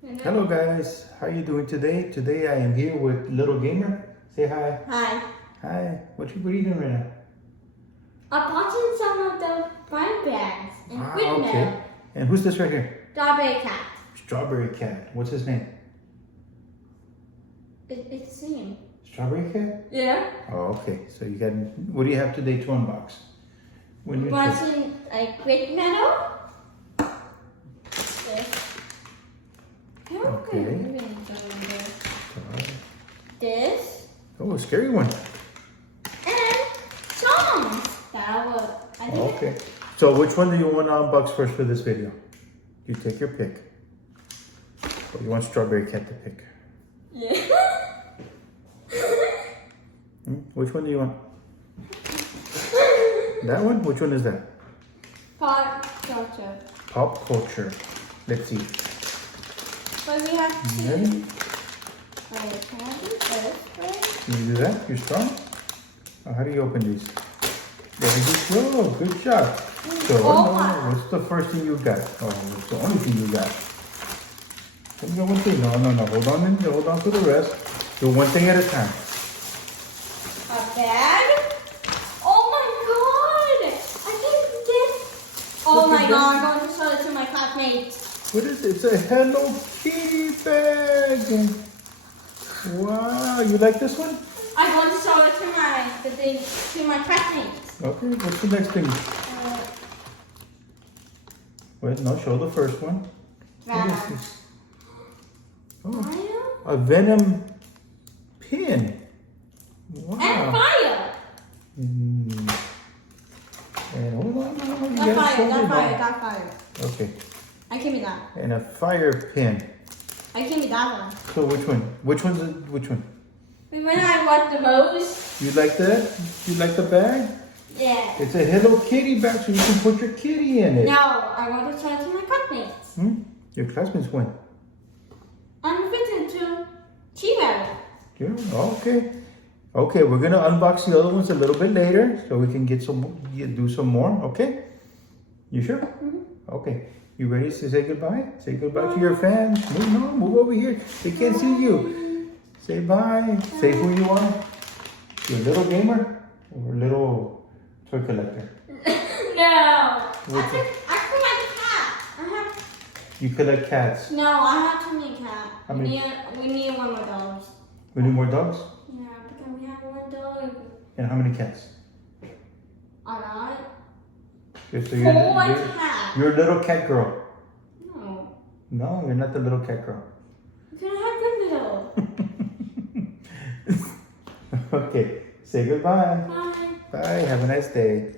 Hello guys, how are you doing today? Today I am here with Little Gamer. Say hi. Hi. Hi. What are you doing right now? I'm watching some of the frying pans and quick milk. And who's this right here? Strawberry cat. Strawberry Cat. What's his name? It's singing. Strawberry Cat? Yeah. Oh, okay. So you got. What do you have today to unbox? When you Watching a quick metal. This. Okay. This. Oh, a scary one. And songs. That was. I think. Okay. So which one do you want to unbox first for this video? You take your pick. Or you want Strawberry Cat to pick? Yeah. Which one do you want? That one? Which one is that? Pop culture. Pop Culture. Let's see. But we have to. Ready? Wait, can I do this? Right? Can you do that? You're strong? How do you open these? There you go. Good job. So, what's the first thing you got? Oh, it's the only thing you got. Let me go one thing. No. Hold on to the rest. Do one thing at a time. A bag? Oh my god! I think this. Oh Look my at god, I'm going to show it to my classmates. What is it? It's a Hello Kitty bag. Wow. You like this one? I'm going to show it to my classmates. Okay. What's the next thing? Wait, no. Show the first one. What is Venom. this? Oh, a Venom pin. Wow. And fire. And hold on. You Got gotta show me that. got fire. Okay. I give me that. And a fire pin. I give me that one. So which one? Which one's it? Which one? The one I want the most. You like that? You like the bag? Yeah. It's a Hello Kitty bag, so you can put your kitty in it. No, I want to show it to my classmates. Your classmates win. I'm fitting to Chihuahua. Yeah. Okay. Okay, we're gonna unbox the other ones a little bit later, so we can do some more. Okay? You sure? Mm-hmm. Okay. You ready to say goodbye? Say goodbye to your fans. Move over here. They can't see you. Say bye. Say who you are. You're a little gamer or a little toy collector? No. What's it? I collect cats. You collect cats. No, I have too many cats. How many? We need one more dogs. We need more dogs? Yeah, because we have one dog. And how many cats? Alright. So Four cats. you're a little cat girl. No. No, you're not the little cat girl. Can I have good little? Okay. Say goodbye. Bye. Bye. Have a nice day.